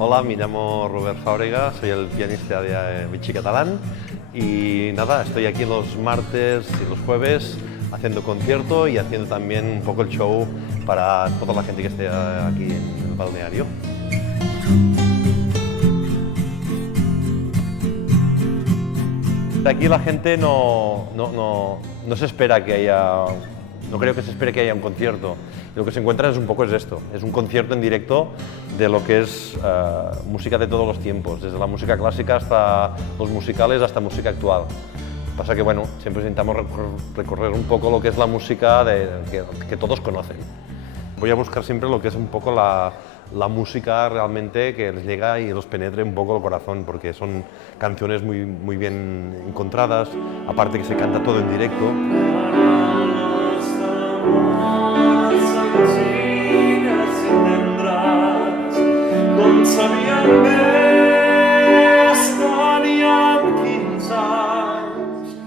Hola, me llamo Robert Fábrega, soy el pianista de Vichy Catalán y nada, estoy aquí los martes y los jueves haciendo concierto y haciendo también un poco el show para toda la gente que esté aquí en el balneario. Aquí la gente no se espera que haya, no creo que se espere que haya un concierto. Lo que se encuentra es un poco esto, es un concierto en directo de lo que es música de todos los tiempos, desde la música clásica hasta los musicales hasta música actual. Pasa que bueno, siempre intentamos recorrer un poco lo que es la música que todos conocen. Voy a buscar siempre lo que es un poco la música realmente que les llega y los penetre un poco el corazón, porque son canciones muy bien encontradas, aparte que se canta todo en directo.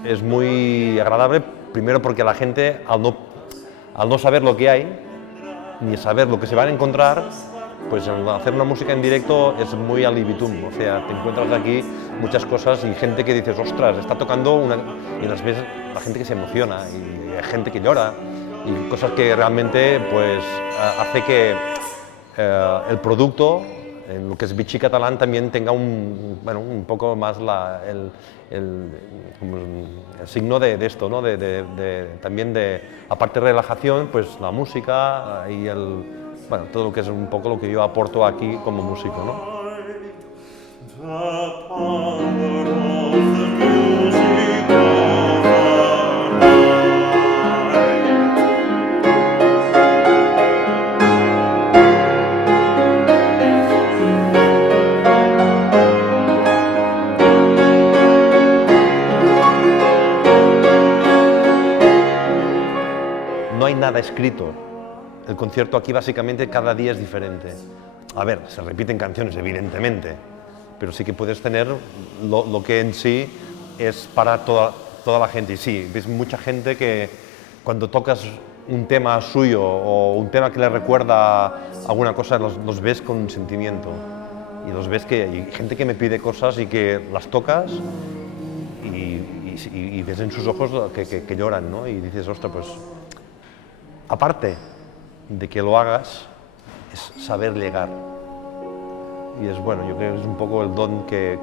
Es muy agradable, primero porque la gente, al no saber lo que hay, ni saber lo que se van a encontrar, pues al hacer una música en directo es muy al libitum, o sea, te encuentras aquí muchas cosas y gente que dices, ostras, está tocando una... y las ves la gente que se emociona y hay gente que llora y cosas que realmente pues hace que el producto, en lo que es Vichy Catalán, también tenga un poco más el signo de esto, ¿no? También aparte de relajación, pues la música y todo lo que es un poco lo que yo aporto aquí como músico, ¿no? No hay nada escrito. El concierto aquí básicamente cada día es diferente. A ver, se repiten canciones evidentemente, pero sí que puedes tener lo que en sí es para toda la gente. Y sí, ves mucha gente que cuando tocas un tema suyo o un tema que le recuerda alguna cosa, los ves con sentimiento. Y los ves que hay gente que me pide cosas y que las tocas y ves en sus ojos que lloran, ¿no? Y dices, ostras, pues aparte de que lo hagas, es saber llegar. Y es bueno, yo creo que es un poco el don que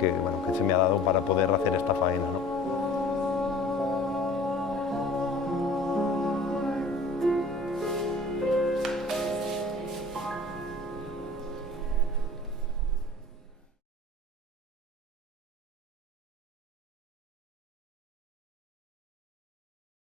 se me ha dado para poder hacer esta faena, ¿no?